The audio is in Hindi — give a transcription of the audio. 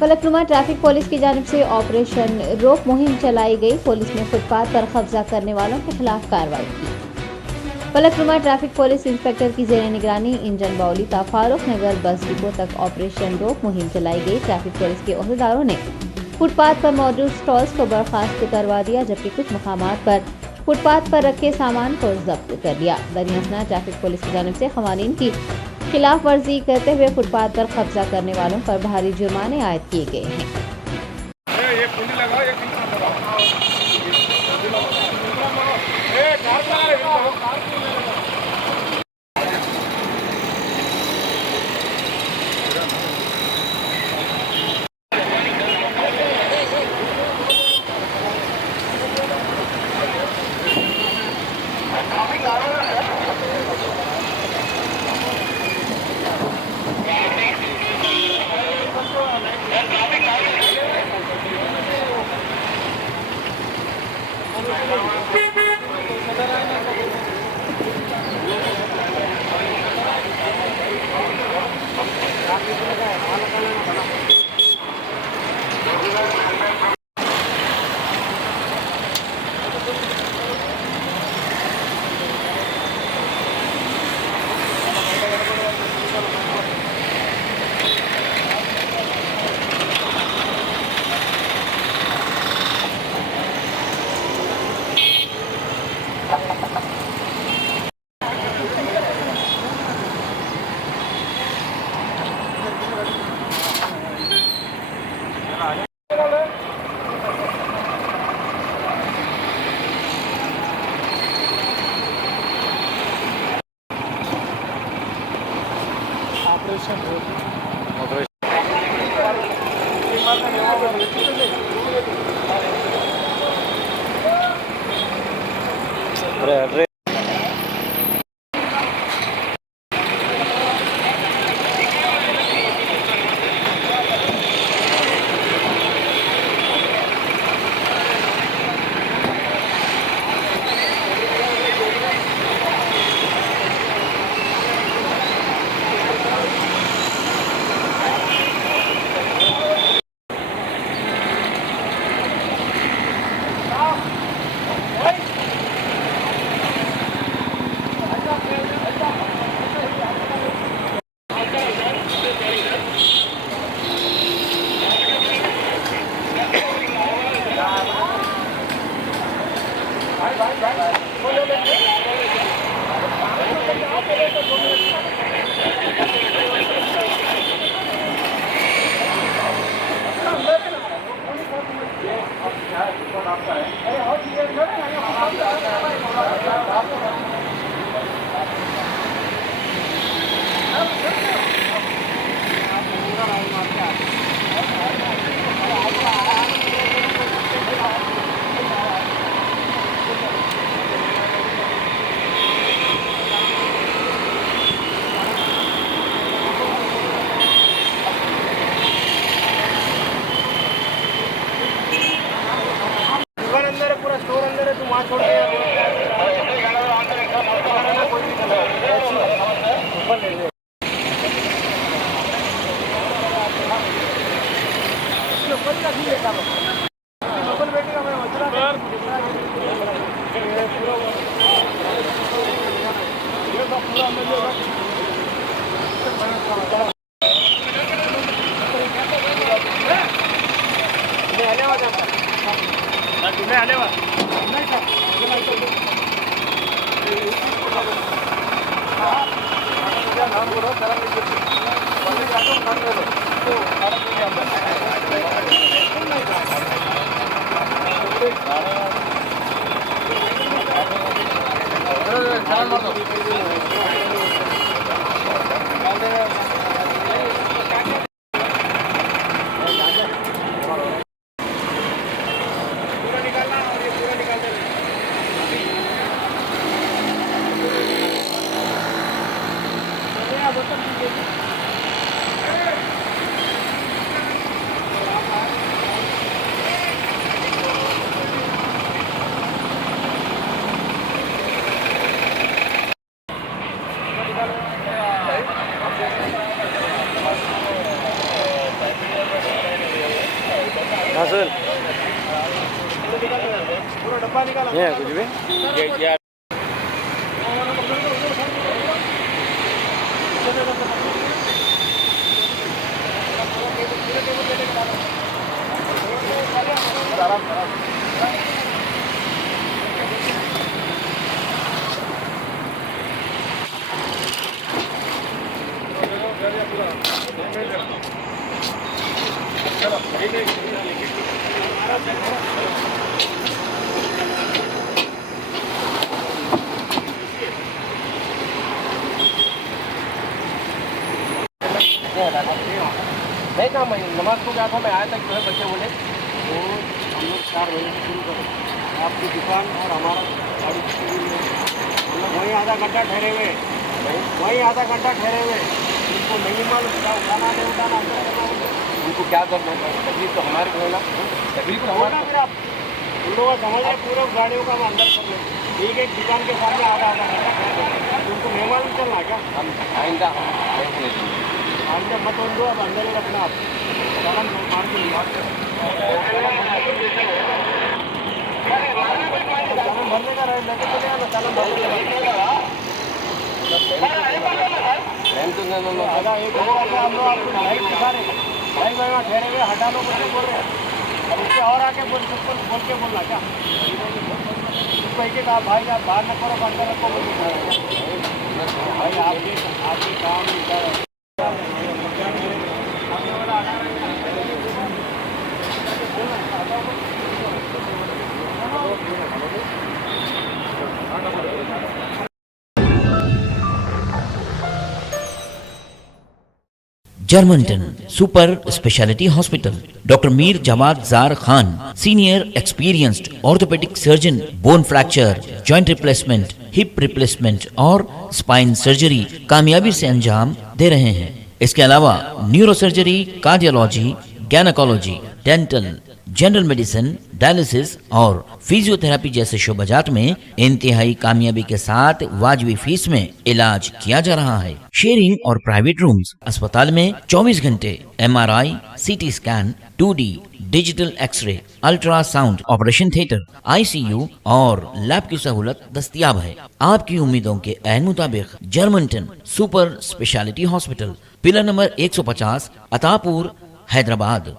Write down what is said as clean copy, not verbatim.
फलकनुमा ट्रैफिक पुलिस की जानिब से ऑपरेशन रोक मुहिम चलाई गई। पुलिस ने फुटपाथ पर कब्जा करने वालों के खिलाफ कार्रवाई की। फलकनुमा ट्रैफिक पुलिस इंस्पेक्टर की जेर निगरानी इंजन बाउली ता फारूक नगर बस डिपो तक ऑपरेशन रोक मुहिम चलाई गई। ट्रैफिक पुलिस के ओहदेदारों ने फुटपाथ पर मौजूद स्टॉल्स को बर्खास्त करवा दिया, जबकि कुछ मकामात पर फुटपाथ पर रखे सामान को जब्त कर लिया। दरमियाना ट्रैफिक पुलिस की जानिब से खवानीन की खिलाफ वर्जी करते हुए फुटपाथ पर कब्जा करने वालों पर भारी जुर्माने आयद किए गए हैं। सर पूरा डब्बा निकाला है कुछ भी क्या नहीं कहा मैं नमाज को गया था, मैं आया तक जो है बच्चे बोले तो हम लोग 4 बजे से शुरू करें आपकी दुकान और हमारा गाड़ी हम लोग वहीं आधा घंटा ठहरे हुए उनको नहीं मालूम क्या उठाना नहीं उठाना उनको क्या करना है तकलीफ तो हमारे को होना तकलीफ तो होगा फिर आप उन लोगों का समझ है पूरा गाड़ियों का हम अंदर कर लें एक दुकान के सामने आधा घंटा उनको नहीं मालूम चलना क्या हम आइंदा आइंदा मत उन दो अब अंदर ही रखना आप चालान मार के चालान भरने का रहे लेके चले आना चालान भरने का दादा एक हम लोग आपको लाइट दिखा रहे भाई भाई वहाँ ठहरे हुए हटा लो बोल रहे हैं अब उससे और आके बोल के बोलना क्या उसको एक कहा भाई आप बाहर न करो अंदर रखो बोल के भाई आपके काम जर्मनटन super speciality hospital doctor Mir Jawad Jar Khan senior experienced orthopaedic surgeon bone fracture joint replacement hip replacement और स्पाइन सर्जरी कामयाबी से अंजाम दे रहे हैं। इसके अलावा neuro surgery, cardiology, gynaecology, dental, general medicine, dialysis और फिजियोथेरेपी जैसे शोबाजात में इंतहाई कामयाबी के साथ वाजबी फीस में इलाज किया जा रहा है। शेयरिंग और प्राइवेट रूम्स। अस्पताल में 24 घंटे MRI, CT scan, 2D digital x ray, ultrasound, operation theatre, ICU और लैब की सहूलत दस्तयाब है। आपकी उम्मीदों के ऐन मुताबिक Germanten super speciality hospital, pillar number 150, Attapur, Hyderabad.